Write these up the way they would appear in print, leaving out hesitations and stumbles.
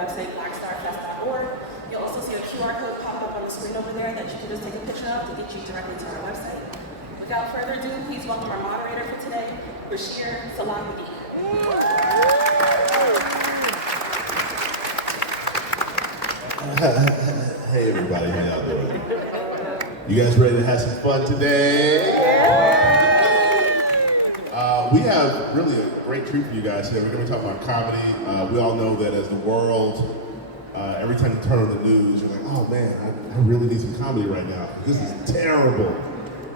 website, blackstarfest.org. You'll also see a QR code pop up on the screen over there that you can just take a picture of to get you directly to our website. Without further ado, please welcome our moderator for today, Bashir Salahuddin. Hey everybody, how y'all doing? You guys ready to have some fun today? We have really a great treat for you guys today. We're going to be talking about comedy. We all know that as the world, every time you turn on the news, you're like, oh man, I really need some comedy right now. This is terrible.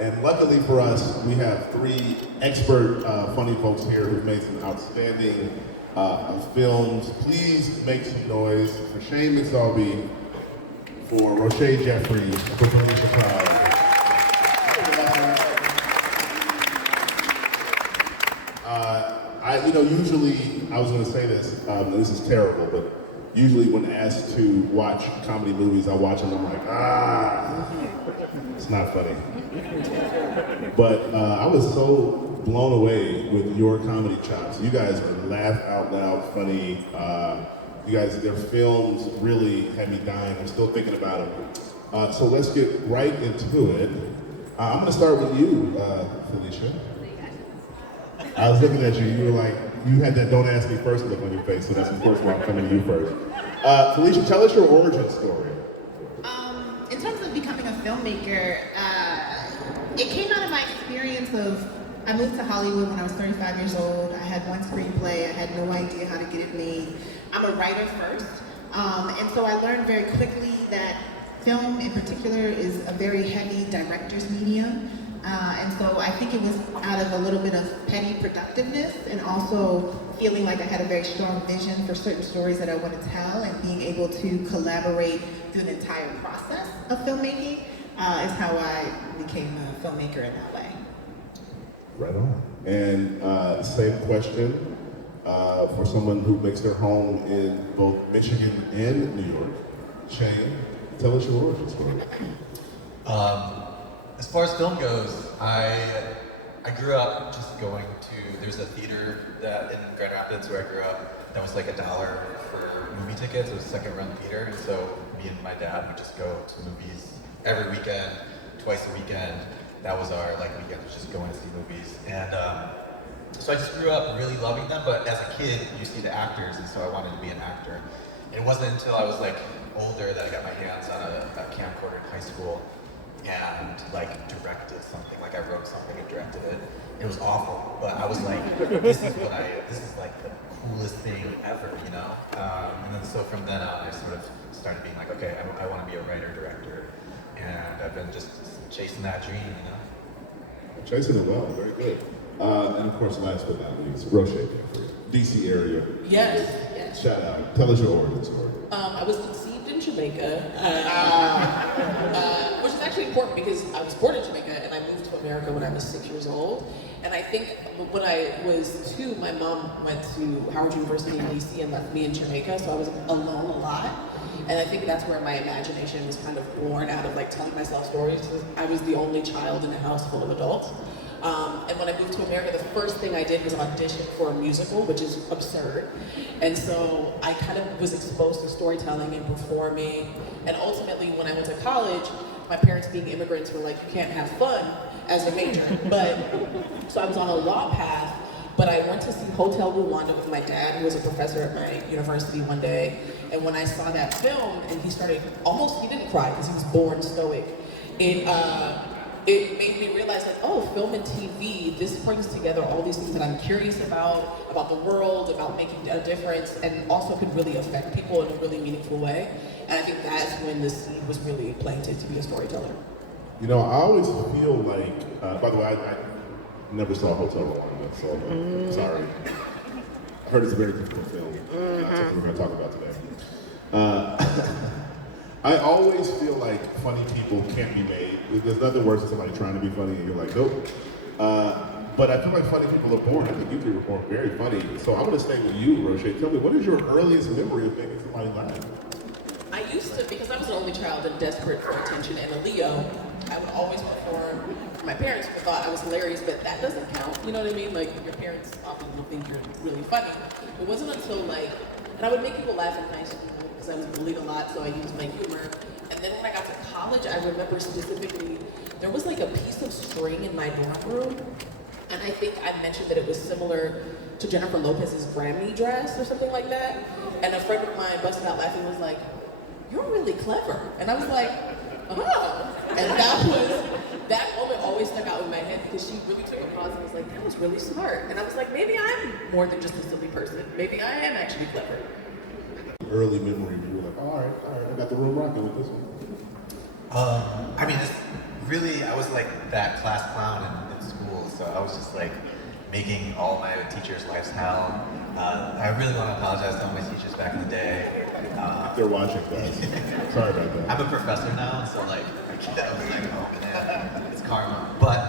And luckily for us, we have three expert funny folks here who've made some outstanding films. Please make some noise for McSauby, for Rocheé Jeffries, for Felicia. Usually, I was going to say this, this is terrible, but usually when asked to watch comedy movies, I watch them, I'm like, it's not funny. But I was so blown away with your comedy chops. You guys are laugh out loud funny. You guys, their films really had me dying. I'm still thinking about them. So let's get right into it. I'm going to start with you, Felicia. I was looking at you, you were like, you had that don't ask me first look on your face, so that's of course why I'm coming to you first. Felicia, tell us your origin story. In terms of becoming a filmmaker, it came out of my experience of, I moved to Hollywood when I was 35 years old. I had one screenplay, I had no idea how to get it made. I'm a writer first, and so I learned very quickly that film in particular is a very heavy director's medium. And so I think it was out of a little bit of petty productiveness and also feeling like I had a very strong vision for certain stories that I want to tell, and being able to collaborate through the entire process of filmmaking is how I became a filmmaker in that way. Right on. And same question for someone who makes their home in both Michigan and New York. Shane, tell us your origin story. As far as film goes, I grew up just going to, there's a theater that in Grand Rapids where I grew up that was like $1 for movie tickets. It was a second run theater, and so me and my dad would just go to movies every weekend, twice a weekend. That was our weekend, was just going to see movies. And so I just grew up really loving them, but as a kid, you see the actors, and so I wanted to be an actor. And it wasn't until I was older that I got my hands on a camcorder in high school and directed something. I wrote something and directed it. It was awful, but I was like, this is the coolest thing ever, you know? And then so from then on, I sort of started being like, okay, I want to be a writer, director. And I've been just chasing that dream, you know? Chasing it well, very good. And of course, last but not least, Rocheé, DC area. Yes. Shout out. Tell us your origin story. I was conceived in Jamaica, which is actually important because I was born in Jamaica and I moved to America when I was 6 years old. And I think when I was 2, my mom went to Howard University in DC and left me in Jamaica, so I was alone a lot. And I think that's where my imagination was kind of born out of telling myself stories. I was the only child in a house full of adults. And when I moved to America, the first thing I did was audition for a musical, which is absurd. And so I kind of was exposed to storytelling and performing. And ultimately, when I went to college, my parents being immigrants were like, you can't have fun as a major. So I was on a law path, but I went to see Hotel Rwanda with my dad, who was a professor at my university one day. And when I saw that film, and he didn't cry because he was born stoic. It made me realize oh, film and TV, this brings together all these things that I'm curious about the world, about making a difference, and also could really affect people in a really meaningful way. And I think that's when the seed was really planted to be a storyteller. You know, I always feel like, by the way, I never saw Hotel Rwanda, so I'm sorry. I heard it's a very difficult film. That's what we're going to talk about today. I always feel like funny people can't be made. There's nothing worse than somebody trying to be funny and you're like, nope. But I feel like funny people are born. I think you three were born very funny. So I'm going to stay with you, Rocheé. Tell me, what is your earliest memory of making somebody laugh? I used to, because I was an only child and desperate for attention and a Leo, I would always perform for my parents who thought I was hilarious, but that doesn't count. You know what I mean? Your parents often will think you're really funny. It wasn't until And I would make people laugh in high school because I was bullied a lot, so I used my humor. And then when I got to college, I remember specifically, there was like a piece of string in my dorm room, and I think I mentioned that it was similar to Jennifer Lopez's Grammy dress or something like that. And a friend of mine busted out laughing and was like, "You're really clever." And I was like, "Oh." And that moment always stuck out in my head because she really took a pause and was like, "That was really smart." And I was like, maybe I'm more than just a silly person. Maybe I am actually clever. Early memory, you were like, all right, I got the room rocking with this one. I mean, I was like that class clown in school, so I was just like making all my teachers' lives hell. I really want to apologize to all my teachers back in the day. If they're watching, guys. Sorry about that. I'm a professor now, so like, I was like, oh man, it's karma. But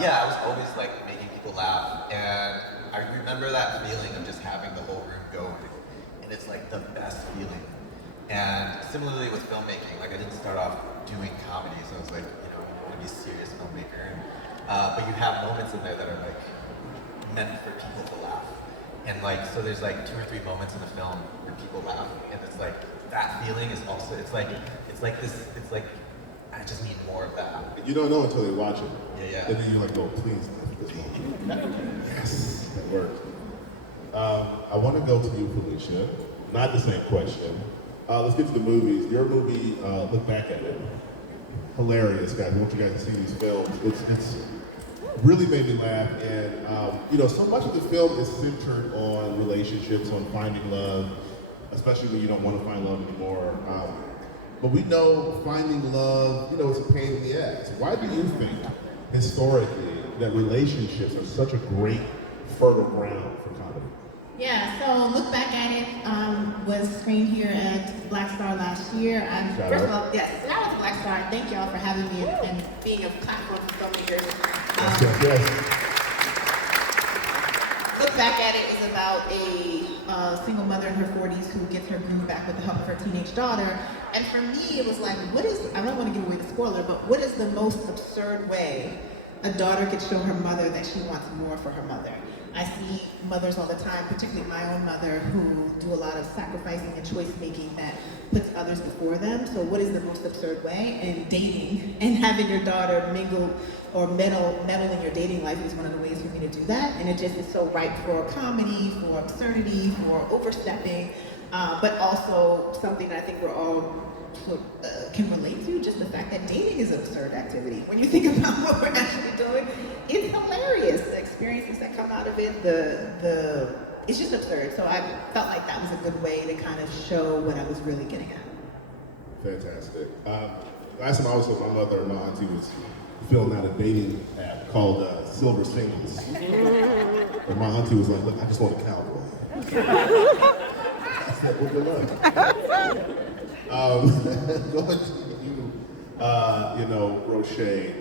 yeah, I was always like making people laugh, and I remember that feeling of just having the whole room going, and it's like the best feeling. And similarly with filmmaking, like I didn't start off doing comedy, so I was like, I want to be a serious filmmaker. But you have moments in there that are like meant for people to laugh. And like, so there's like 2 or 3 moments in the film where people laugh, and it's like, that feeling is also, it's like I just need more of that. You don't know until they watch it. Yeah. And then you're like, oh, please, this one. Yes, that worked. I want to go to you, Felicia. Not the same question. Let's get to the movies. Your movie, Look Back at It. Hilarious, guys. I want you guys to see these films. It's really made me laugh, and so much of the film is centered on relationships, on finding love, especially when you don't want to find love anymore. But we know finding love, it's a pain in the ass. Why do you think, historically, that relationships are such a great fertile ground for comedy? Yeah, so Look Back at It was screened here at BlackStar last year. First of all, yes, shout out to BlackStar. Thank y'all for having me and being a platform for filmmakers. Yes. Look Back at It is about a single mother in her 40s who gets her groove back with the help of her teenage daughter. And for me, it was like, I don't want to give away the spoiler, but what is the most absurd way a daughter could show her mother that she wants more for her mother? I see mothers all the time, particularly my own mother, who do a lot of sacrificing and choice making that puts others before them. So what is the most absurd way? And dating and having your daughter mingle or meddle in your dating life is one of the ways for me to do that. And it just is so ripe for comedy, for absurdity, for overstepping, but also something that I think we're all can relate to, just the fact that dating is an absurd activity. When you think about what we're actually doing, it's hilarious. The experiences that come out of it, it's just absurd. So I felt like that was a good way to kind of show what I was really getting at. Fantastic. Last time I was with my mother and my auntie was filling out a dating app called Silver Singles. And my auntie was like, look, I just want a cowboy. I said, well, good luck. Going to you, Rocheé,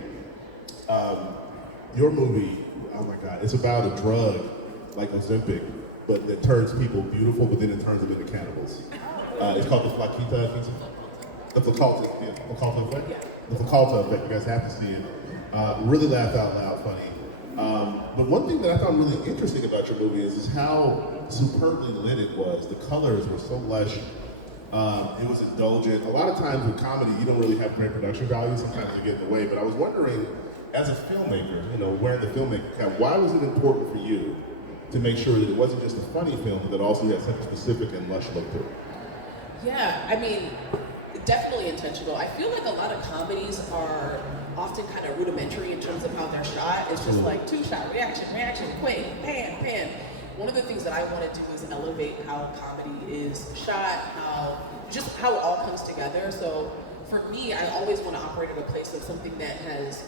your movie, oh my God, it's about a drug like Ozempic, but that turns people beautiful, but then it turns them into cannibals. It's called the Flaquita, I think. The Flaquita effect. The Flaquita effect. You guys have to see it. Really laugh out loud, funny. But one thing that I found really interesting about your movie is how superbly lit it was. The colors were so lush. It was indulgent. A lot of times with comedy, you don't really have great production value. Sometimes you get in the way. But I was wondering, as a filmmaker, wearing the filmmaker cap, why was it important for you to make sure that it wasn't just a funny film, but that also had such a specific and lush look to it? Yeah, I mean, definitely intentional. I feel like a lot of comedies are often kind of rudimentary in terms of how they're shot. It's just like two-shot, reaction, quick, pan. One of the things that I want to do is elevate how comedy is shot, how it all comes together. So for me, I always want to operate at a place of something that has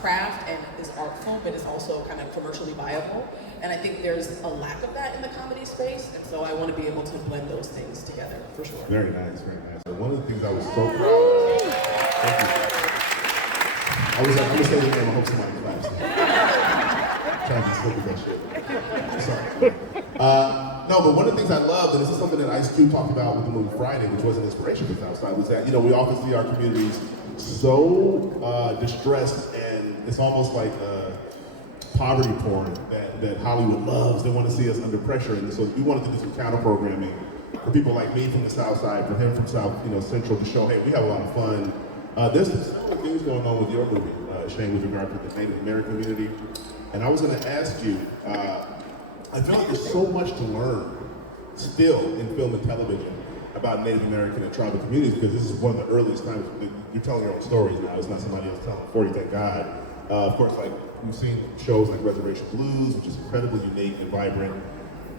craft and is artful, but is also kind of commercially viable. And I think there's a lack of that in the comedy space, and so I want to be able to blend those things together, for sure. Very nice, very nice. So one of the things I was so proud of, thank you. I'm gonna say the name, I hope somebody claps. Trying to slip with that shit. Sorry. No, but one of the things I loved, and this is something that Ice Cube talked about with the movie Friday, which was an inspiration for Outside, was that, we often see our communities so distressed, and it's almost like poverty porn that Hollywood loves. They want to see us under pressure, and so we wanted to do some counter programming for people like me from the South Side, for him from South, Central, to show, hey, we have a lot of fun. There's several things going on with your movie, Shane, with regard to the Native American community. And I was going to ask you, I feel like there's so much to learn still in film and television about Native American and tribal communities, because this is one of the earliest times that you're telling your own stories now. It's not somebody else telling for you, thank God. Of course, like we've seen shows like Reservation Blues, which is incredibly unique and vibrant.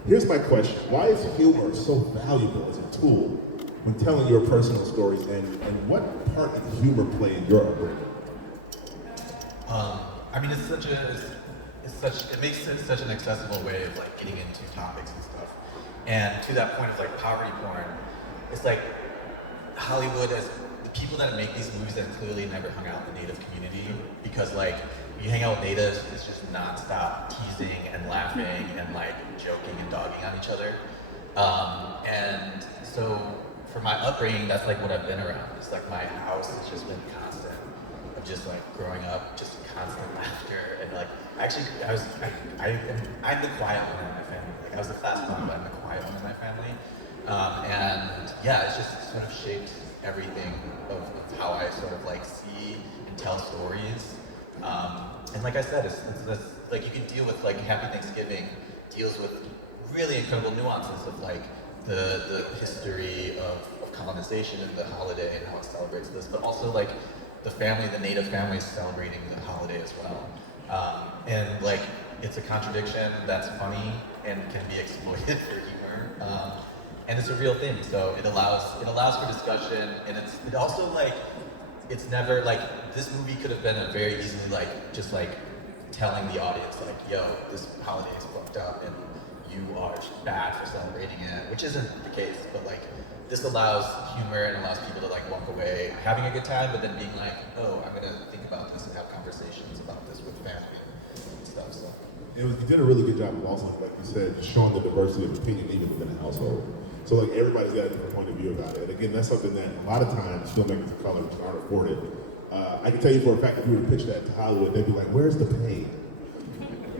Here's my question: why is humor so valuable as a tool when telling your personal stories, and what part does humor play in your upbringing? I mean, it makes it such an accessible way of like getting into topics and stuff. And to that point of like poverty porn, it's like Hollywood, as the people that make these movies that clearly never hung out in the Native community, because like you hang out with natives, it's just nonstop teasing and laughing and like joking and dogging on each other. And so for my upbringing, that's like what I've been around. It's like my house has just been constant of just like growing up, just constant laughter. And like, actually, I'm the quiet one in my family. Like I was the fast one, but I'm the quiet one in my family. And yeah, it's just sort of shaped everything of how I sort of like see and tell stories. And like I said, it's like you can deal with like Happy Thanksgiving deals with really incredible nuances of like the history of colonization and the holiday and how it celebrates this, but also like the native families celebrating the holiday as well. And like it's a contradiction that's funny and can be exploited for humor. And it's a real thing, so it allows for discussion, and it also like it's never like this movie could have been a very easily like just like telling the audience like, yo, this holiday is fucked up and you are bad for celebrating it, which isn't the case, but like this allows humor and allows people to like walk away having a good time, but then being like, oh, I'm gonna think about this and have conversations about this with family and stuff. So You did a really good job of also, like you said, showing the diversity of opinion even within a household. So like everybody's got a different point of view about it. And again, that's something that a lot of times filmmakers of color just aren't afforded. I can tell you for a fact, if you were to pitch that to Hollywood, they'd be like, where's the pain?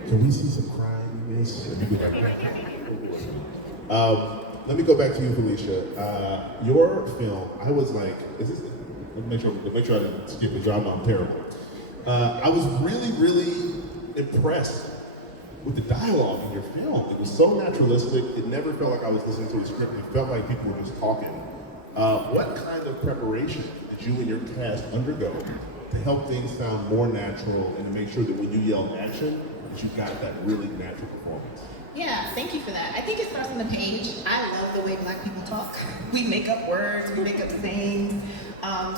Can we see some crime in this? And you'd be like, let me go back to you, Felicia. Your film, I was like, let me make sure I didn't skip the drama, I'm terrible. I was really, really impressed with the dialogue in your film. It was so naturalistic. It never felt like I was listening to a script. It felt like people were just talking. What kind of preparation did you and your cast undergo to help things sound more natural and to make sure that when you yelled action, that you got that really natural performance? Yeah, thank you for that. I think it starts on the page. I love the way Black people talk. We make up words, we make up sayings.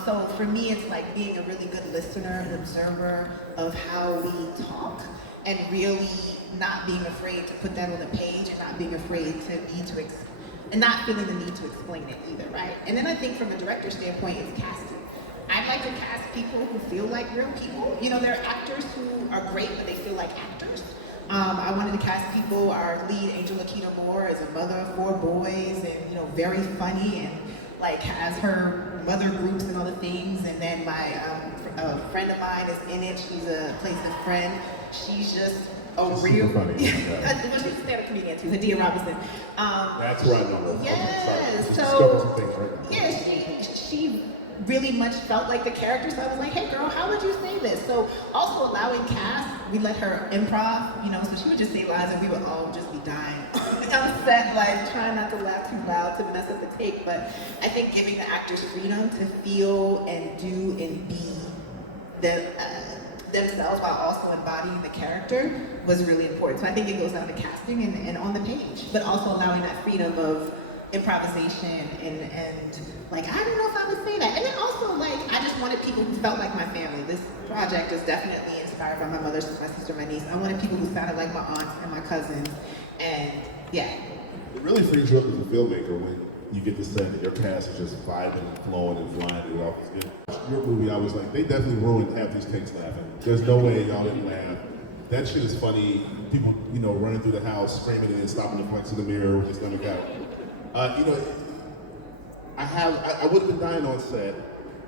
So for me, it's like being a really good listener and observer of how we talk, and really not being afraid to put that on the page, and not being afraid to and not feeling the need to explain it either, right? And then I think from a director's standpoint, it's casting. I like to cast people who feel like real people. You know, there are actors who are great, but they feel like actors. I wanted to cast people. Our lead, Angel Akita Moore, is a mother of 4 boys, and very funny, and like has her mother groups and all the things. And then my a friend of mine is in it. She's plays a friend. She's just She's real. super funny. Well, she's a stand-up comedian too, Hadia Robinson. That's where I know her. Yes. Just So discovered some things right now. yeah, she really much felt like the character. So I was like, hey girl, how would you say this? So also allowing cast, we let her improv, so she would just say lines and we would all just be dying on set, like trying not to laugh too loud to mess up the take. But I think giving the actors freedom to feel and do and be themselves while also embodying the character was really important. So I think it goes down to casting and on the page, but also allowing that freedom of improvisation and like, I don't know if I would say that. And then also like, I just wanted people who felt like my family. This project is definitely inspired by my mother, my sister, my niece. I wanted people who sounded like my aunts and my cousins, and yeah. It really frees you up as a filmmaker when you get to set and your cast is just vibing and flowing and flying and all this good. Your movie, I was like, they definitely ruined half these takes laughing. There's no way y'all didn't laugh. That shit is funny. People, running through the house, screaming and stopping to flex in the mirror with his stomach out. I would have been dying on set,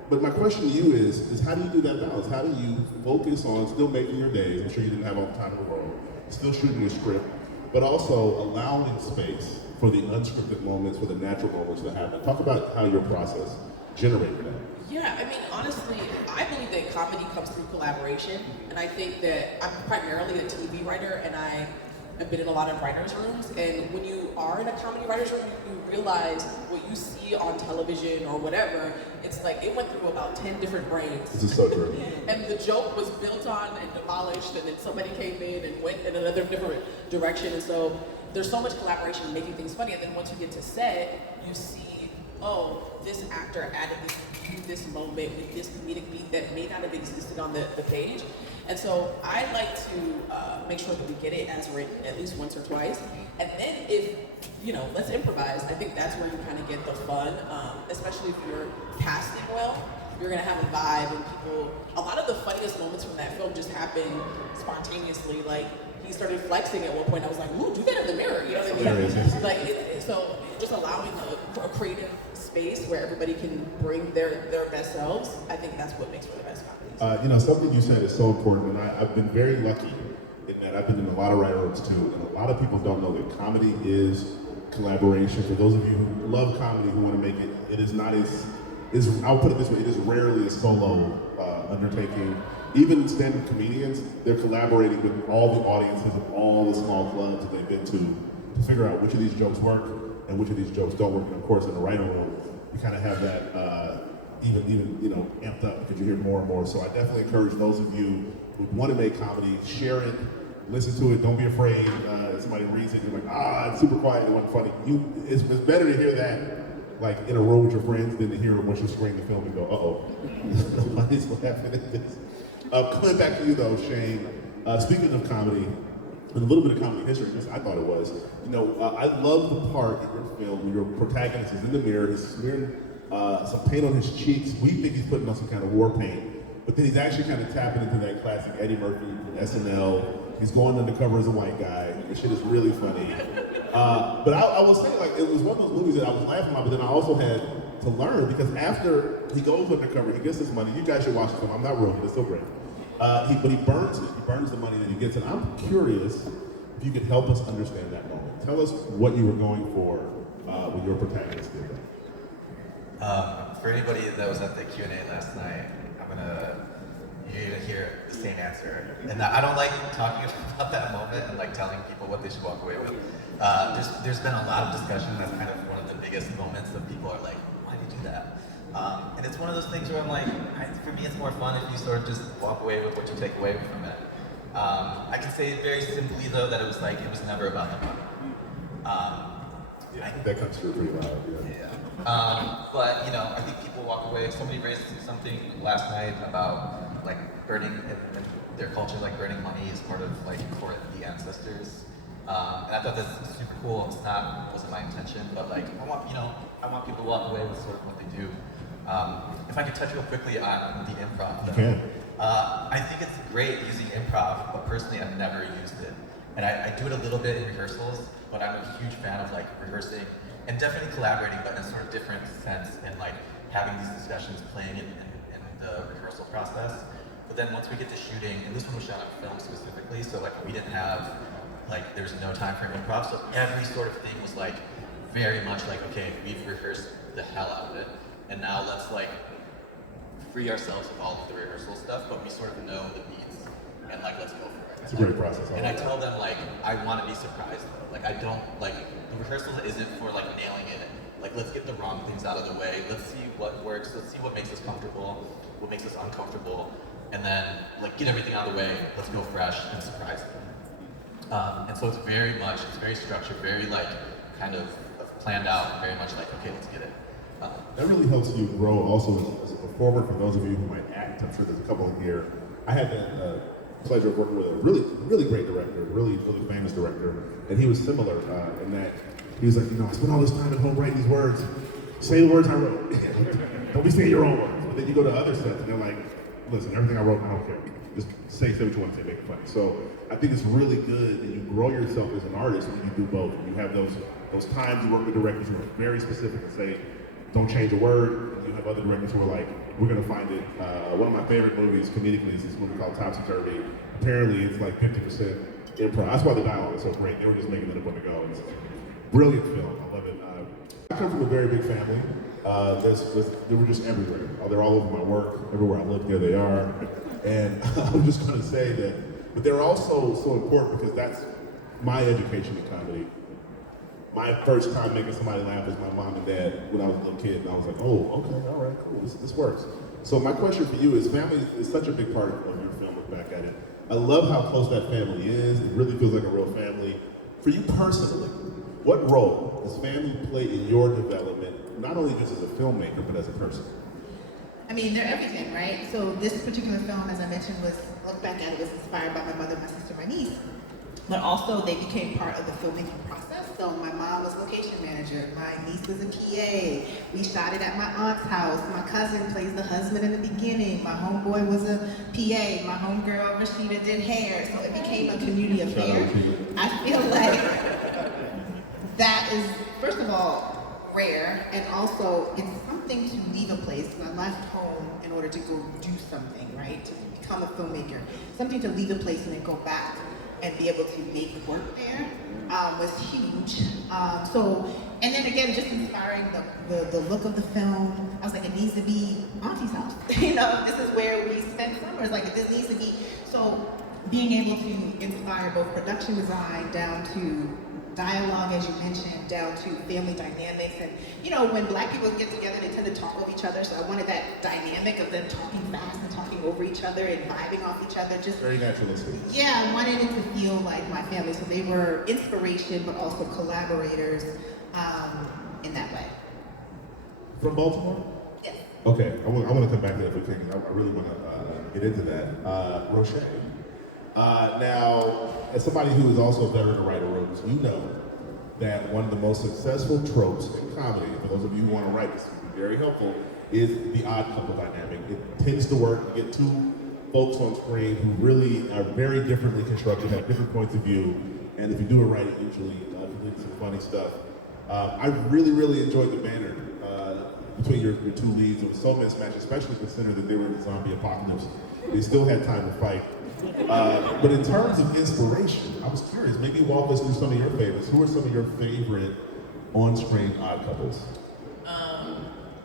but my question to you is how do you do that balance? How do you focus on still making your days? I'm sure you didn't have all the time in the world. Still shooting your script, but also allowing space for the unscripted moments, for the natural moments to happen. Talk about how your process generated that. Yeah, I mean, honestly, I believe that comedy comes through collaboration, and I think that I'm primarily a TV writer, and I've been in a lot of writers' rooms, and when you are in a comedy writers' room, you realize what you see on television or whatever, it's like it went through about 10 different brains. This is so true. And the joke was built on and demolished, and then somebody came in and went in another different direction, and so there's so much collaboration in making things funny, and then once you get to set, you see, oh, this actor added this moment with this comedic beat that may not have existed on the page. And so I like to make sure that we get it as written at least once or twice. And then if, let's improvise. I think that's where you kind of get the fun, especially if you're casting well. You're gonna have a vibe, and a lot of the funniest moments from that film just happen spontaneously. Like, he started flexing at one point. I was like, ooh, do that in the mirror, you know what I mean? Like, so just allowing a creative space where everybody can bring their best selves, I think that's what makes for the best comedies. Something you said is so important, and I've been very lucky in that I've been in a lot of writer rooms too, and a lot of people don't know that comedy is collaboration. For those of you who love comedy, who want to make it, it is not I'll put it this way, it is rarely a solo undertaking. Even stand-up comedians, they're collaborating with all the audiences of all the small clubs that they've been to figure out which of these jokes work and which of these jokes don't work. And of course, in the writing room, you kind of have that even amped up because you hear more and more. So I definitely encourage those of you who want to make comedy, share it, listen to it. Don't be afraid. If somebody reads it, you're like, it's super quiet, it wasn't funny. It's better to hear that like in a room with your friends than to hear it once you screen the film and go, nobody's laughing at this. Coming back to you though, Shane, speaking of comedy, and a little bit of comedy history, because I thought it was, I love the part in your film where your protagonist is in the mirror, he's smearing some paint on his cheeks. We think he's putting on some kind of war paint, but then he's actually kind of tapping into that classic Eddie Murphy from SNL. He's going undercover as a white guy. The shit is really funny. But I will say, like, it was one of those movies that I was laughing about, but then I also had to learn, because after he goes undercover, he gets this money. You guys should watch the film. I'm not ruining it. It's still great. But he burns it. He burns the money that he gets. And I'm curious if you could help us understand that moment. Tell us what you were going for when your protagonist did that. For anybody that was at the Q&A last night, you're gonna hear the same answer. And I don't like talking about that moment and like telling people what they should walk away with. There's been a lot of discussion. That's kind of one of the biggest moments that people are like, why did you do that? And it's one of those things where I'm like, for me it's more fun if you sort of just walk away with what you take away from it. I can say very simply though that it was never about the money. I think that comes through pretty loud. Yeah. But I think people walk away. Somebody raised something last night about like burning in their culture, like burning money is part of like for the ancestors. And I thought that's super cool. Wasn't my intention, but like I want people to walk away with sort of what they do. If I could touch real quickly on the improv, though. You can. I think it's great using improv, but personally I've never used it. And I do it a little bit in rehearsals, but I'm a huge fan of like rehearsing and definitely collaborating, but in a sort of different sense, and like having these discussions playing in the rehearsal process. But then once we get to shooting, and this one was shot on film specifically, so like we didn't have, like there's no time for improv, so every sort of thing was like very much like, okay, we've rehearsed the hell out of it, and now let's like free ourselves of all of the rehearsal stuff, but we sort of know the beats, and like let's go for it. It's a great process. And I tell them like, I want to be surprised though. Like I don't, like the rehearsal isn't for like nailing it. Like let's get the wrong things out of the way. Let's see what works. Let's see what makes us comfortable, what makes us uncomfortable, and then like get everything out of the way. Let's go fresh and surprise them. And so it's very structured, very like kind of planned out, very much like, okay, let's get it. That really helps you grow also as a performer. For those of you who might act, I'm sure there's a couple in here. I had the pleasure of working with a really, really great director, really, really famous director, and he was similar in that he was like, I spent all this time at home writing these words. Say the words I wrote. Don't be saying your own words. But then you go to other sets and they're like, listen, everything I wrote, I don't care. Just say what you want to say, make it funny. So I think it's really good that you grow yourself as an artist when you do both. You have those times you work with directors who are very specific and say, don't change a word. You have other directors who are like, we're gonna find it. One of my favorite movies, comedically, is this movie called Topsy Turvy. Apparently, it's like 50% improv. That's why the dialogue is so great. They were just making it up on the go. It's a brilliant film. I love it. I come from a very big family. They were just everywhere. They're all over my work. Everywhere I look, there they are. And I'm just going to say that, but they're also so important because that's my education in comedy. My first time making somebody laugh was my mom and dad when I was a little kid, and I was like, oh, okay, all right, cool, this works. So my question for you is, family is such a big part of your film, look back at it. I love how close that family is. It really feels like a real family. For you personally, what role does family play in your development, not only just as a filmmaker, but as a person? I mean, they're everything, right? So this particular film, as I mentioned, look back at it, was inspired by my mother, my sister, my niece. But also they became part of the filmmaking process. So my mom was location manager, my niece was a PA. We shot it at my aunt's house. My cousin plays the husband in the beginning. My homeboy was a PA. My homegirl, Rashida, did hair. So it became a community affair. I feel like that is, first of all, rare, and also it's something to leave a place. I left home in order to go do something, right? To become a filmmaker. Something to leave a place and then go back and be able to make work there was huge. And then again, just inspiring the look of the film. I was like, it needs to be Auntie's house. You know, this is where we spend summers. Like, this needs to be. So being able to inspire both production design down to dialogue, as you mentioned, down to family dynamics. And you know, when Black people get together, they tend to talk over each other. So I wanted that dynamic of them talking fast and talking over each other and vibing off each other. Just very naturalistic. Yeah, I wanted it to feel like my family. So they were inspiration, but also collaborators in that way. From Baltimore? Yes. Okay, I want to come back to that for a second. I really want to get into that. Rocheé. Now, as somebody who is also a veteran of writer rooms, you know that one of the most successful tropes in comedy, for those of you who want to write, this will be very helpful, is the odd couple dynamic. It tends to work. You get two folks on screen who really are very differently constructed, have different points of view, and if you do it right, it usually can lead to some funny stuff. I really, really enjoyed the banner between your two leads. It was so mismatched, especially considering that they were in the zombie apocalypse. They still had time to fight. But in terms of inspiration, I was curious, maybe walk us through some of your favorites. Who are some of your favorite on-screen odd couples?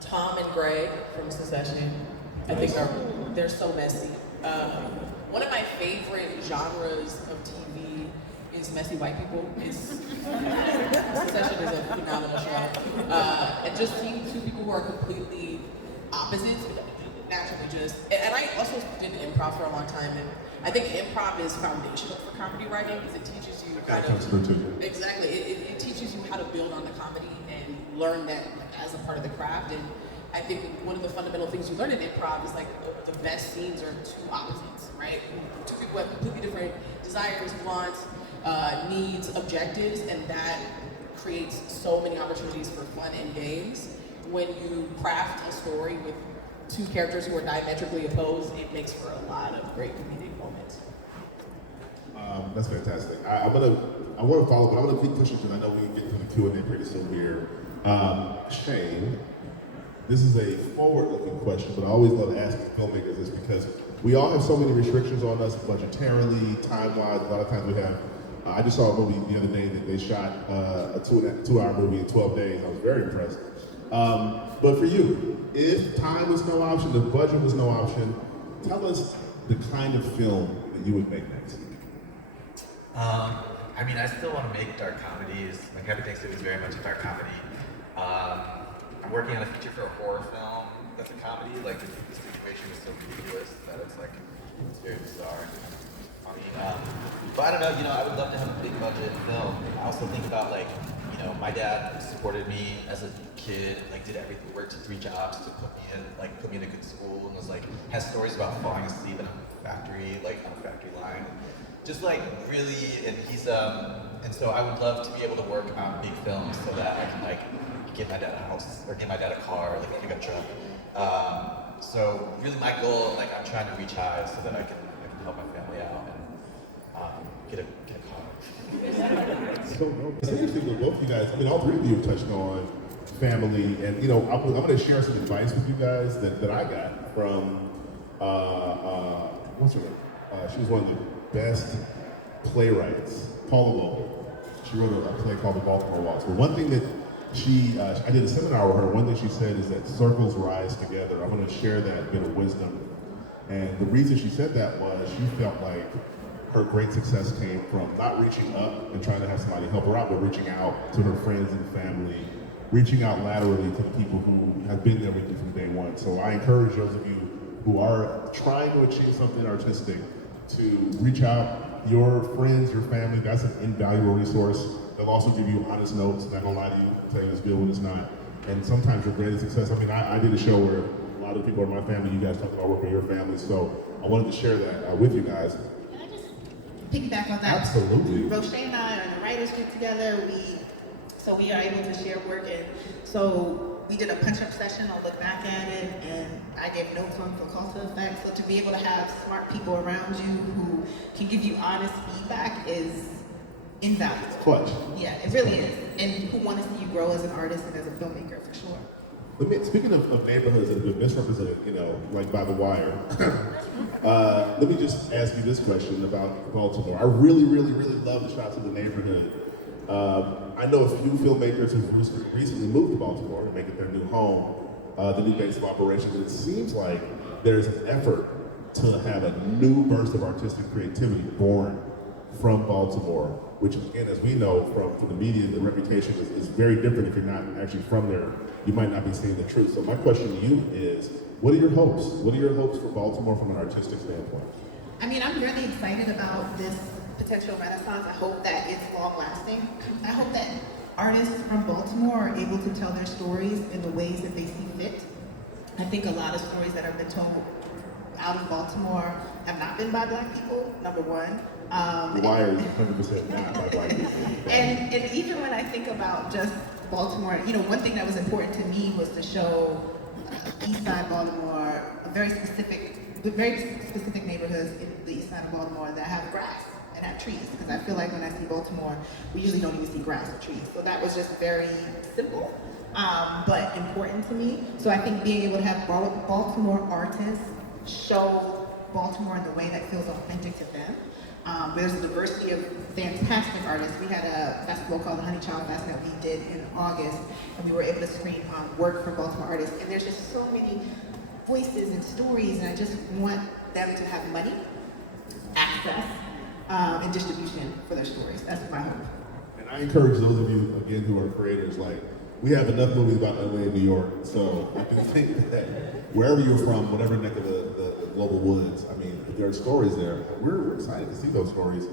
Tom and Greg from Succession. I think they're so messy. One of my favorite genres of TV is messy white people. Succession is a phenomenal show. And just seeing two people who are completely opposites, naturally just, and I also did improv for a long time, and I think improv is foundational for comedy writing because it teaches you kind of, exactly, it teaches you how to build on the comedy and learn that like, as a part of the craft. And I think one of the fundamental things you learn in improv is like the best scenes are two opposites, right? Two people have completely different desires, wants, needs, objectives, and that creates so many opportunities for fun and games. When you craft a story with two characters who are diametrically opposed, it makes for a lot of great comedic moments. That's fantastic. I want to follow, but I'm going to keep pushing because I know we can get to the Q&A pretty soon here. Shane, this is a forward-looking question, but I always love asking filmmakers this because we all have so many restrictions on us budgetarily, time-wise. A lot of times we have. I just saw a movie the other day that they shot a two-hour movie in 12 days. I was very impressed. But for you, if time was no option, if budget was no option, tell us the kind of film that you would make next. I mean, I still want to make dark comedies. Like, Happy Thanksgiving is very much a dark comedy. I'm working on a feature for a horror film that's a comedy. Like, the situation is so ridiculous that it's like, it's very bizarre and funny. But I don't know, I would love to have a big budget film. I also think about, like, my dad supported me as a kid, like did everything, worked 3 jobs to put me in a good school, and was like, has stories about falling asleep in a factory, like on a factory line. Just like really, and he's, and so I would love to be able to work on big films so that I can like get my dad a house, or get my dad a car, like a pickup truck. So really my goal, like I'm trying to reach high so that I can help my family out and get a car. So it's interesting that both of you guys, I mean, all three of you have touched on family, and I'm going to share some advice with you guys that I got from, what's her name? She was one of the best playwrights, Paula Local. She wrote a play called The Baltimore Waltz. But one thing that I did a seminar with her, one thing she said is that circles rise together. I'm gonna share that bit of wisdom. And the reason she said that was she felt like her great success came from not reaching up and trying to have somebody help her out, but reaching out to her friends and family, reaching out laterally to the people who have been there with you from day one. So I encourage those of you who are trying to achieve something artistic to reach out. Your friends, your family, that's an invaluable resource. They'll also give you honest notes, not gonna lie to you, tell you it's good when it's not. And sometimes your greatest success, I mean, I did a show where a lot of people in my family, you guys talk about working with your family, so I wanted to share that with you guys. Can I just piggyback on that? Absolutely. Rocheé and I are in a writers group together. We are able to share work, and so we did a punch-up session. I'll look back at it, and I gave notes on for call to effect. So to be able to have smart people around you who can give you honest feedback is invaluable. Clutch. Yeah, it really is. And who want to see you grow as an artist and as a filmmaker, for sure. Speaking of neighborhoods that have been misrepresented, like by The Wire, let me just ask you this question about Baltimore. I really, really, really love the shots of the neighborhood. I know a few filmmakers who've recently moved to Baltimore to make it their new home, the new base of operations, and it seems like there's an effort to have a new burst of artistic creativity born from Baltimore, which again, as we know from the media, the reputation is very different if you're not actually from there. You might not be seeing the truth. So my question to you is, what are your hopes? What are your hopes for Baltimore from an artistic standpoint? I mean, I'm really excited about this potential renaissance. I hope that it's long lasting. I hope that artists from Baltimore are able to tell their stories in the ways that they see fit. I think a lot of stories that have been told out of Baltimore have not been by Black people, number one. The Wire is 100% not by Black people. And even when I think about just Baltimore, one thing that was important to me was to show East Side Baltimore, very specific neighborhoods in the East Side of Baltimore that have grass and have trees. Because I feel like when I see Baltimore, we usually don't even see grass or trees. So that was just very simple, but important to me. So I think being able to have Baltimore artists show Baltimore in the way that feels authentic to them. There's a diversity of fantastic artists. We had a festival called the Honey Child Fest that we did in August, and we were able to screen work from Baltimore artists. And there's just so many voices and stories, and I just want them to have money, access, and distribution for their stories. That's my hope. And I encourage those of you, again, who are creators, we have enough movies about LA and New York, so I can think that wherever you're from, whatever neck of the global woods, I mean, if there are stories there, we're excited to see those stories.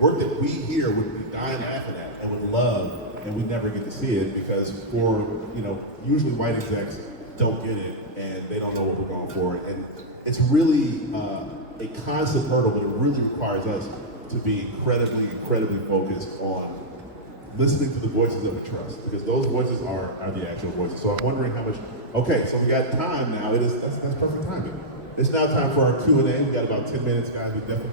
Work that we here would be dying laughing at and would love, and we never get to see it because usually white execs don't get it and they don't know what we're going for. And it's really a constant hurdle, but it really requires us to be incredibly focused on listening to the voices that we trust, because those voices are the actual voices. So I'm wondering how much, okay, so we got time now. That's perfect timing. It's now time for our Q&A. We got about 10 minutes, guys. We definitely,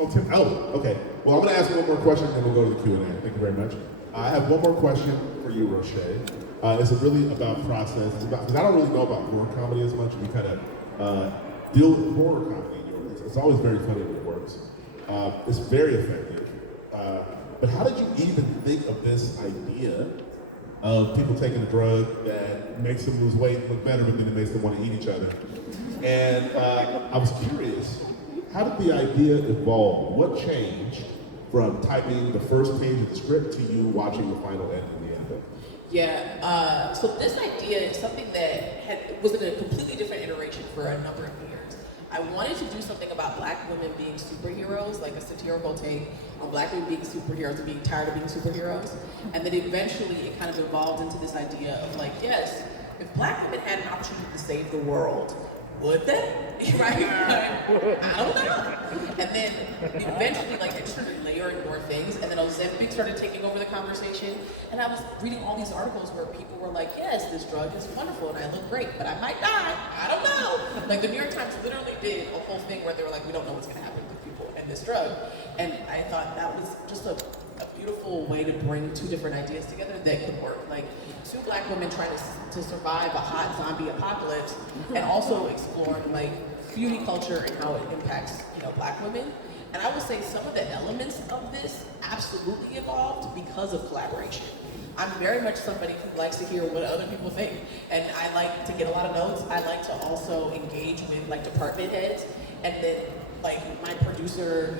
okay. Well, I'm gonna ask one more question and then we'll go to the Q&A. Thank you very much. I have one more question for you, Rocheé. It's really about process. It's about, because I don't really know about horror comedy as much. We kind of deal with horror comedy. It's always very funny when it works. It's very effective. But how did you even think of this idea of people taking a drug that makes them lose weight, look better, but then it makes them want to eat each other? And I was curious, how did the idea evolve? What changed from typing the first page of the script to you watching the final edit in the end? Yeah, so this idea is something that was in a completely different iteration for a number of years. I wanted to do something about Black women being superheroes, like a satirical take on Black women being superheroes and being tired of being superheroes. And then eventually it kind of evolved into this idea of yes, if Black women had an opportunity to save the world, would they? Right? I don't know. And then eventually I just started layering more things, and then Ozempic started taking over the conversation. And I was reading all these articles where people were like, yes, this drug is wonderful and I look great, but I might die. I don't know. The New York Times literally did a whole thing where they were like, we don't know what's gonna happen with people and this drug. And I thought that was just a beautiful way to bring two different ideas together that could work. Two Black women trying to survive a hot zombie apocalypse, and also exploring beauty culture and how it impacts Black women. And I would say some of the elements of this absolutely evolved because of collaboration. I'm very much somebody who likes to hear what other people think. And I like to get a lot of notes. I like to also engage with like department heads. And then like my producer,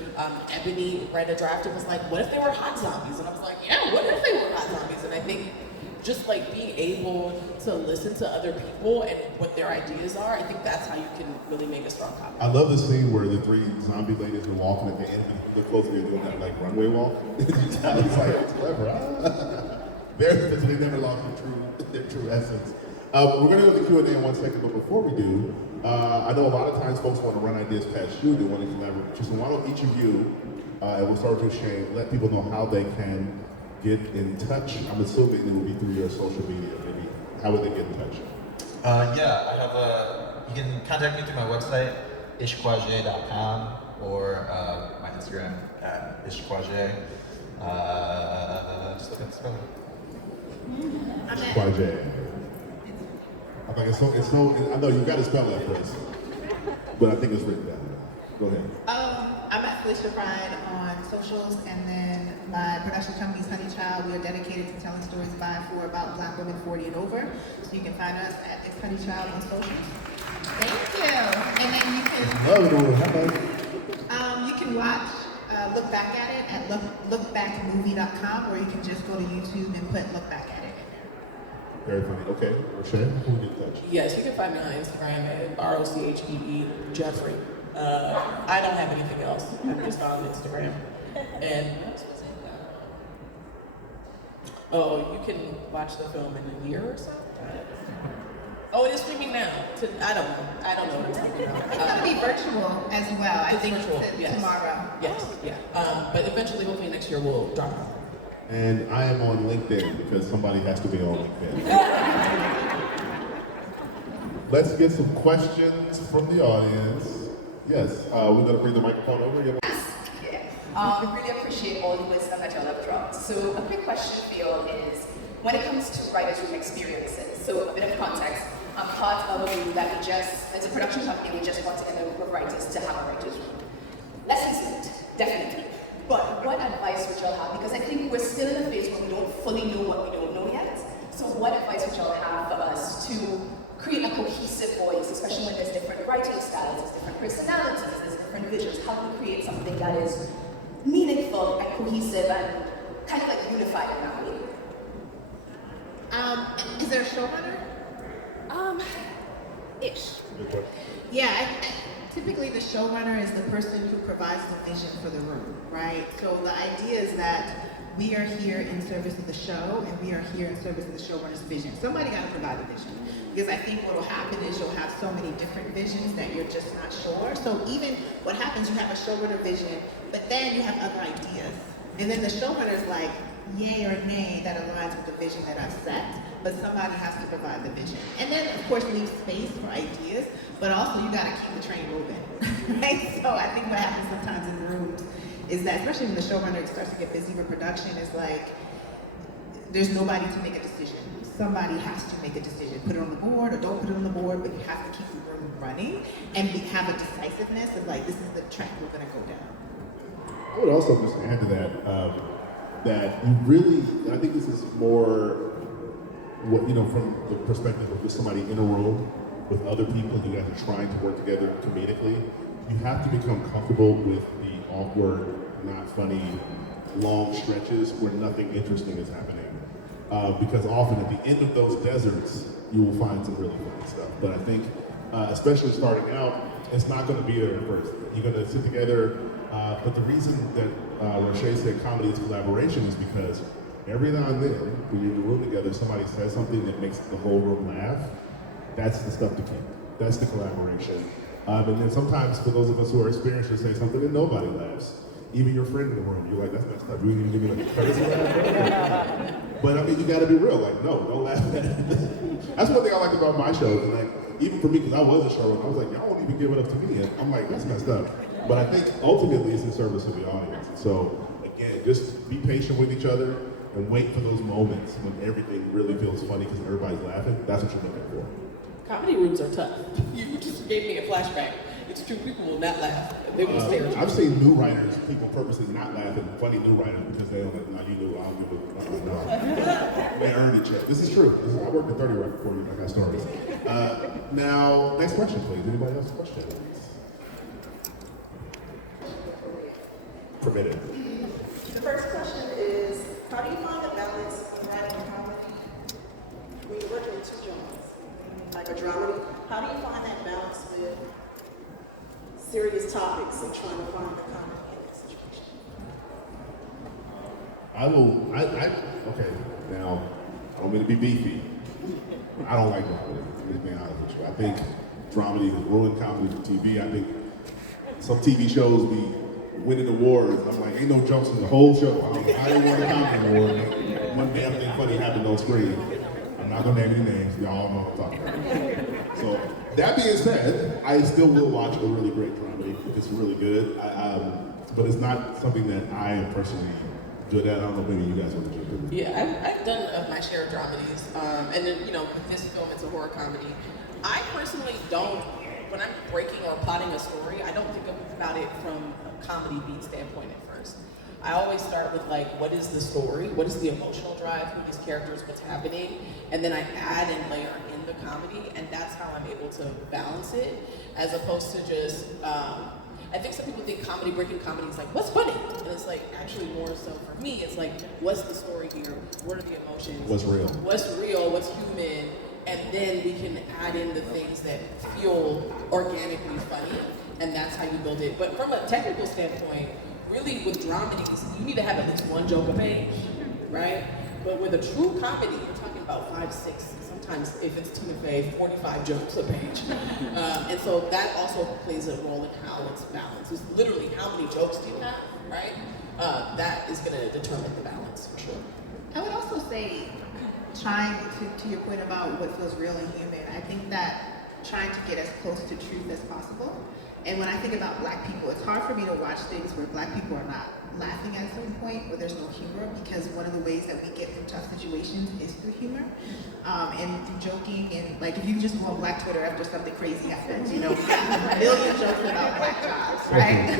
Ebony, read a draft and was like, what if they were hot zombies? And I was like, yeah, what if they were hot zombies? And I think just like being able to listen to other people and what their ideas are, I think that's how you can really make a strong copy. I love the scene where the three zombie ladies are walking at the end, and you look closer, they're doing that like runway walk. It's like, it's clever. Very, they never lost their true essence. We're going to go to the Q&A in 1 second, but before we do, I know a lot of times folks want to run ideas past you, they want to collaborate. So why don't each of you, and we'll start with Rocheé, let people know how they can get in touch. I'm assuming it will be through your social media, maybe. How would they get in touch? Yeah, I have you can contact me through my website, ishkwaazhe.com, or my Instagram at ishkwaazhe. Just look at the spelling. Ishkwaazhe. I'm like, it's so, I know you got to spell that first, but I think it's written down. Go ahead. I'm at Felicia Pride on socials, and then my production company's Honey Child. We are dedicated to telling stories by and for about Black women 40 and over. So you can find us at It's Honey Child on socials. Thank you. And then you can watch Look Back at It at lookbackmovie.com, or you can just go to YouTube and put Look Back at It. Very funny. Okay, Rocheé, who get in touch? Yes, you can find me on Instagram at Rochee Jeffrey. I don't have anything else. I'm just on Instagram. And what else was it? Oh, you can watch the film in a year or so. Oh, it is streaming now. I don't know what it's streaming now. It's going to be virtual as well. I think virtual, yes. Tomorrow. Yes, yeah. But eventually, hopefully next year, we'll drop it. And I am on LinkedIn because somebody has to be on LinkedIn. Let's get some questions from the audience. Yes, we're going to bring the microphone over. Really appreciate all the wisdom that y'all have dropped. So a quick question for y'all is, when it comes to writers' room experiences, so a bit of context, I'm part of a group that as a production company, we just want to get a group of writers to have a writers' room. Lessons learned, definitely. But what advice would y'all have? Because I think we're still in a phase where we don't fully know what we don't know yet. So what advice would y'all have for us to create a cohesive voice, especially when there's different writing styles, there's different personalities, there's different visions? How do we create something that is meaningful and cohesive and kind of like unified in that way? Is there a showrunner? Ish. Yeah, typically the showrunner is the person who provides the vision for the room, right? So the idea is that we are here in service of the show, and we are here in service of the showrunner's vision. Somebody got to provide the vision. Because I think what will happen is you'll have so many different visions that you're just not sure. So even what happens, you have a showrunner vision, but then you have other ideas. And then the showrunner's like, yay or nay, that aligns with the vision that I've set, but somebody has to provide the vision. And then, of course, leave space for ideas, but also you gotta keep the train moving, right? So I think what happens sometimes in rooms is that, especially when the showrunner starts to get busy with production, is like, there's nobody to make a decision. Somebody has to make a decision. Put it on the board or don't put it on the board, but you have to keep the room running and have a decisiveness of like, this is the track we're gonna go down. I would also just add to that, that you really, and I think this is more, what from the perspective of just somebody in a room with other people, you guys are trying to work together comedically, you have to become comfortable with the awkward, not funny, long stretches where nothing interesting is happening. Because often at the end of those deserts, you will find some really funny stuff. But I think, especially starting out, it's not going to be there at first. You're going to sit together, but the reason that Rocheé said comedy is collaboration is because every now and then, when you're in the room together, somebody says something that makes the whole room laugh. That's the stuff to keep. That's the collaboration. And then sometimes, for those of us who are experienced, you say something and nobody laughs. Even your friend in the room, you're like, that's messed up. You didn't give me like a crazy laugh. But I mean, you gotta be real. Like, no, don't laugh at it. That's one thing I like about my shows. And like, even for me, because I was a showrunner, I was like, y'all won't even give it up to me. And I'm like, that's messed up. But I think ultimately it's in service of the audience. And so, again, just be patient with each other and wait for those moments when everything really feels funny because everybody's laughing. That's what you're looking for. Comedy rooms are tough. You just gave me a flashback. It's true, people will not laugh. They will stare at you. I've seen new writers, people purposely not laughing, funny new writers, because they don't like, no, you knew, I don't give a, no. They earned it yet. This is true. I worked at 30 right before I got started. Now, next question, please. Anybody else questions? Permitted. The first question is, how do you find the balance of writing comedy when you're working with two genres, like a dramedy? How do you find that balance with serious topics and trying to find the comedy in that situation? Okay, now, I don't mean to be beefy. I don't like dramedy, I'm just being honest with you. I think dramedy has ruined comedy for TV. I think some TV shows be winning awards. I'm like, ain't no jokes in the whole show. I don't know how they won the comedy award. One damn thing funny happened on screen. I'm not gonna name any names, y'all know what I'm talking about. So, that being said, I still will watch a really great dramedy if it's really good. But it's not something that I am personally good at. I don't know, maybe you guys want to jump in. Yeah, I've done my share of dramedies, and then with this film, it's a horror comedy. I personally don't, when I'm breaking or plotting a story, I don't think about it from a comedy beat standpoint at first. I always start with like, what is the story? What is the emotional drive? Who are these characters? What's happening? And then I add and layer in the comedy, and that's how I'm able to balance it, as opposed to just. I think some people think breaking comedy is like, what's funny? And it's like, actually more so for me, it's like, what's the story here? What are the emotions? What's real? What's real? What's human? And then we can add in the things that feel organically funny, and that's how you build it. But from a technical standpoint, really with dramedies, you need to have at least one joke a page, right? But with a true comedy, you're talking about 5, 6, sometimes if it's Tina Fey, 45 jokes a page. And so that also plays a role in how it's balanced. It's literally how many jokes do you have, right? That is gonna determine the balance for sure. I would also say, trying to your point about what feels real and human, I think that trying to get as close to truth as possible. And when I think about Black people, it's hard for me to watch things where Black people are not laughing at a certain point, where there's no humor, because one of the ways that we get through tough situations is through humor, and through joking. And like, if you just go on Black Twitter after something crazy happens, we got a million jokes about Black jobs, right?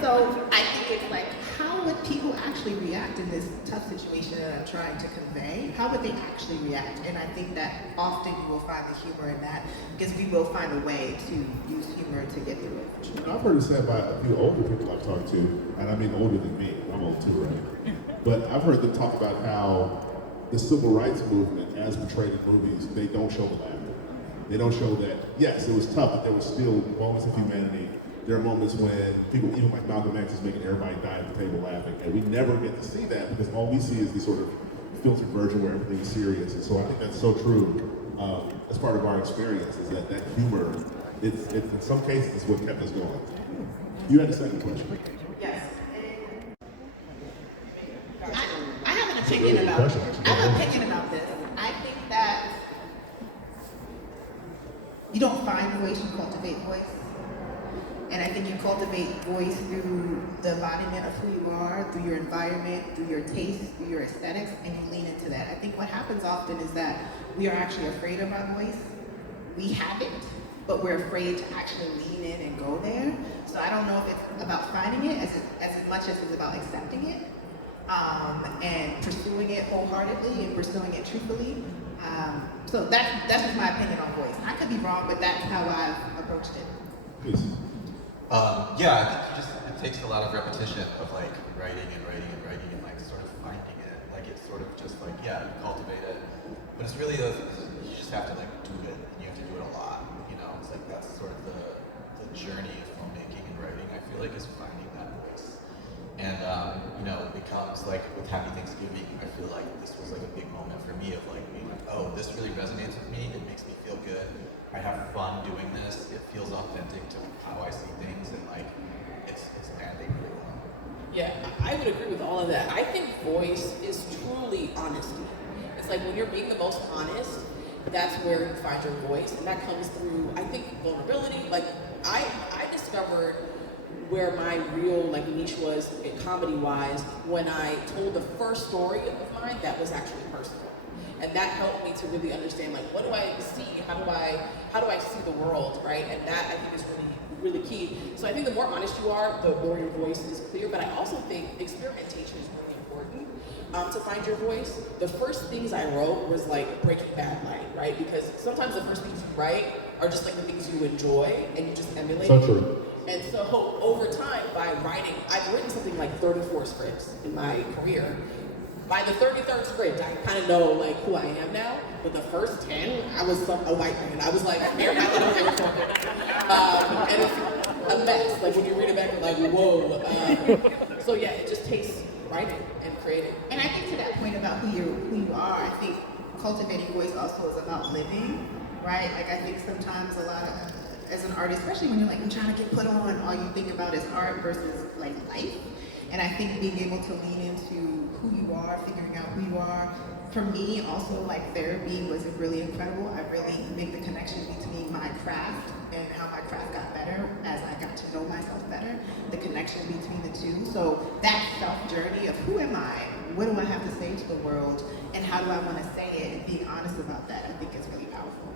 So I think it's like, how would people actually react in this tough situation that I'm trying to convey? How would they actually react? And I think that often you will find the humor in that, because we will find a way to use humor to get through it. I've heard it said by a few older people I've talked to, and I mean older than me, I'm old too, right? But I've heard them talk about how the civil rights movement, as portrayed in movies, they don't show the laughter. They don't show that, yes, it was tough, but there was still moments of humanity. There are moments when people, even like Malcolm X, is making everybody die at the table laughing, and we never get to see that because all we see is the sort of filtered version where everything is serious. And so I think that's so true as part of our experience, is that humor, it's in some cases is what kept us going. You had a second question. Yes. I have an opinion about this. I have an opinion about this. I think that you don't find voice, you cultivate voice. And I think you cultivate voice through the embodiment of who you are, through your environment, through your taste, through your aesthetics, and you lean into that. I think what happens often is that we are actually afraid of our voice. We have it, but we're afraid to actually lean in and go there. So I don't know if it's about finding it as much as it's about accepting it, and pursuing it wholeheartedly and pursuing it truthfully. So that's just my opinion on voice. I could be wrong, but that's how I've approached it. Please. Yeah, I think it takes a lot of repetition of like writing and like sort of finding it. Like it's sort of just like, yeah, you cultivate it. But it's really you just have to like do it, and you have to do it a lot. It's like that's sort of the journey of filmmaking and writing, I feel like, is finding that voice. And it becomes like with Happy Thanksgiving, I feel like this was like a big moment for me of like being like, oh, this really resonates with me, it makes me feel good. I have fun doing this. It feels authentic to how I see things, and like it's landing really well. Yeah, I would agree with all of that. I think voice is truly honesty. It's like when you're being the most honest, that's where you find your voice, and that comes through, I think, vulnerability. Like I discovered where my real like niche was comedy-wise when I told the first story of mine that was actually personal. And that helped me to really understand, like, what do I see? How do I see the world, right? And that I think is really key. So I think the more honest you are, the more your voice is clear. But I also think experimentation is really important to find your voice. The first things I wrote was like Breaking Bad light, right? Because sometimes the first things you write are just like the things you enjoy and you just emulate. So true. And so over time, by writing, I've written something like 34 scripts in my career. By the 33rd script, I kind of know like who I am now. But the first 10, I was a white man. I was like, Mary and it's a mess. Like when you read it back, you're like, whoa. So yeah, it just takes writing and creating. And I think to that point about who you are, I think cultivating voice also is about living, right? Like I think sometimes a lot of, as an artist, especially when you're like, I'm trying to get put on, all you think about is art versus like life. And I think being able to lean into who you are, figuring out who you are, for me also like therapy was really incredible. I really make the connection between my craft and how my craft got better as I got to know myself better, the connection between the two. So that self-journey of who am I, what do I have to say to the world, and how do I want to say it, and being honest about that, I think is really powerful.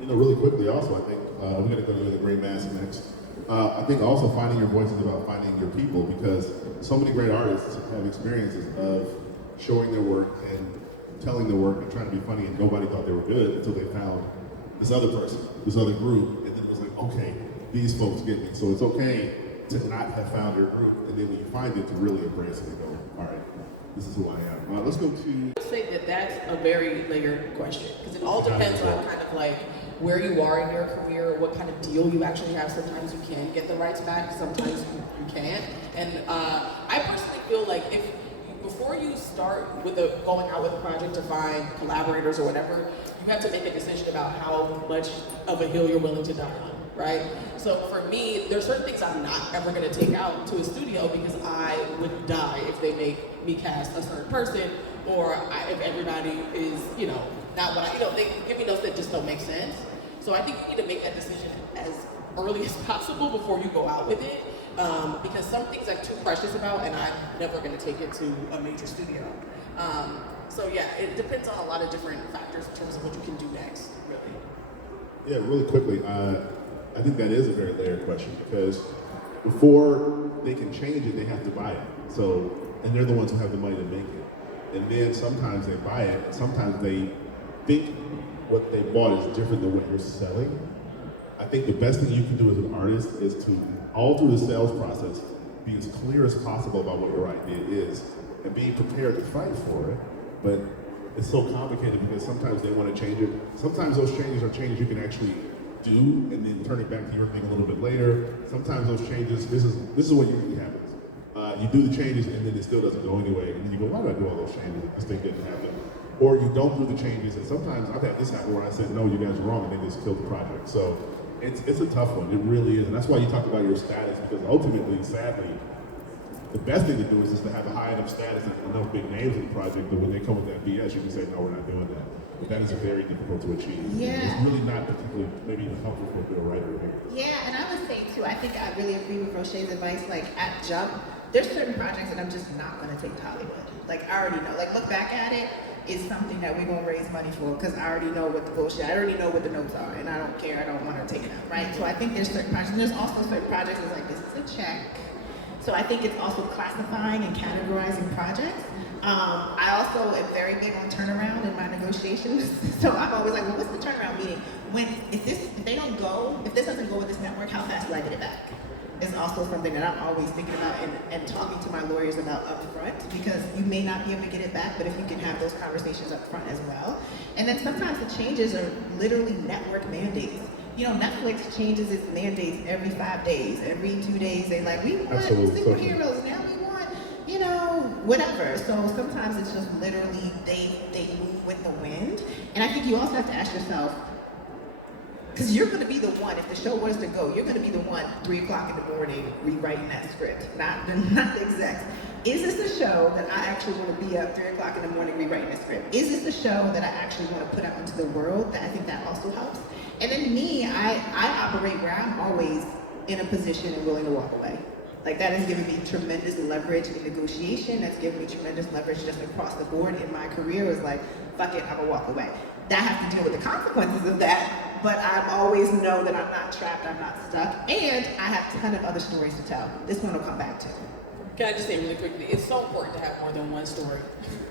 You know, really quickly also, I think we're going to go to the Great Mass next. I think also finding your voice is about finding your people, because so many great artists have experiences of showing their work and telling their work and trying to be funny, and nobody thought they were good until they found this other person, this other group, and then it was like, okay, these folks get me. So it's okay to not have found your group, and then when you find it, to really embrace it and go, all right, this is who I am. Let's go to... I would say that that's a very layered question, because it all depends on kind of like where you are in your career, what kind of deal you actually have. Sometimes you can get the rights back, sometimes you can't. And I personally feel like before you start with going out with a project to find collaborators or whatever, you have to make a decision about how much of a hill you're willing to die on, right? So for me, there's certain things I'm not ever gonna take out to a studio because I would die if they make me cast a certain person, or if everybody is, not what they give me notes that just don't make sense. So I think you need to make that decision as early as possible before you go out with it. Because some things I'm too precious about, and I'm never going to take it to a major studio. So yeah, it depends on a lot of different factors in terms of what you can do next, really. Yeah, really quickly, I think that is a very layered question, because before they can change it, they have to buy it. So, and they're the ones who have the money to make it. And then sometimes they buy it, and sometimes they think what they bought is different than what you're selling. I think the best thing you can do as an artist is to, all through the sales process, be as clear as possible about what your idea is and being prepared to fight for it. But it's so complicated because sometimes they want to change it. Sometimes those changes are changes you can actually do and then turn it back to your thing a little bit later. Sometimes those changes, this is what usually happens. You do the changes and then it still doesn't go anyway. And then you go, why did I do all those changes if this thing didn't happen? Or you don't do the changes, and sometimes I've had this happen where I said, no, you guys are wrong, and they just killed the project. So it's a tough one, it really is. And that's why you talk about your status, because ultimately, sadly, the best thing to do is just to have a high enough status and enough big names in the project that when they come with that BS, you can say, no, we're not doing that. But that is very difficult to achieve. Yeah. It's really not particularly, maybe even helpful for a good writer here. Yeah, and I would say too, I think I really agree with Rocheé's advice, like at Jump, there's certain projects that I'm just not gonna take to Hollywood. Like I already know, like look back at it, is something that we're gonna raise money for, because I already know what the bullshit, I already know what the notes are, and I don't care, I don't wanna take it out, right? So I think there's certain projects, and there's also certain projects that's like, this is a check. So I think it's also classifying and categorizing projects. I also am very big on turnaround in my negotiations. So I'm always like, well, what's the turnaround meeting? If this doesn't go with this network, how fast do I get it back? Is also something that I'm always thinking about and talking to my lawyers about up front, because you may not be able to get it back, but if you can have those conversations up front as well. And then sometimes the changes are literally network mandates. Netflix changes its mandates every 5 days, every 2 days. They like, we want superheroes, now we want, whatever. So sometimes it's just literally they move with the wind. And I think you also have to ask yourself, because you're going to be the one, if the show was to go, you're going to be the one 3 o'clock in the morning rewriting that script, not the execs. Is this a show that I actually want to be up 3 o'clock in the morning rewriting the script? Is this a show that I actually want to put out into the world? I think that also helps. And then me, I operate where I'm always in a position and willing to walk away. Like that has given me tremendous leverage in negotiation. That's given me tremendous leverage just across the board in my career. It was like, fuck it, I'm gonna walk away. Now I have to deal with the consequences of that, but I always know that I'm not trapped, I'm not stuck, and I have a ton of other stories to tell. This one will come back to. Can I just say really quickly, it's so important to have more than one story,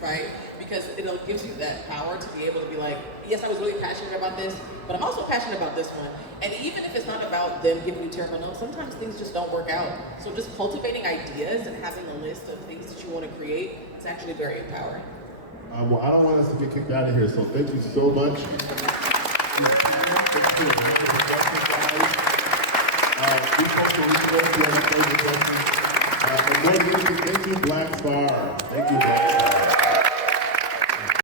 right? Because it gives you that power to be able to be like, yes, I was really passionate about this, but I'm also passionate about this one. And even if it's not about them giving you terrible notes, sometimes things just don't work out. So just cultivating ideas and having a list of things that you want to create, it's actually very empowering. Well, I don't want us to get kicked out of here, so thank you so much. Thank you, BlackStar. Thank you, Black.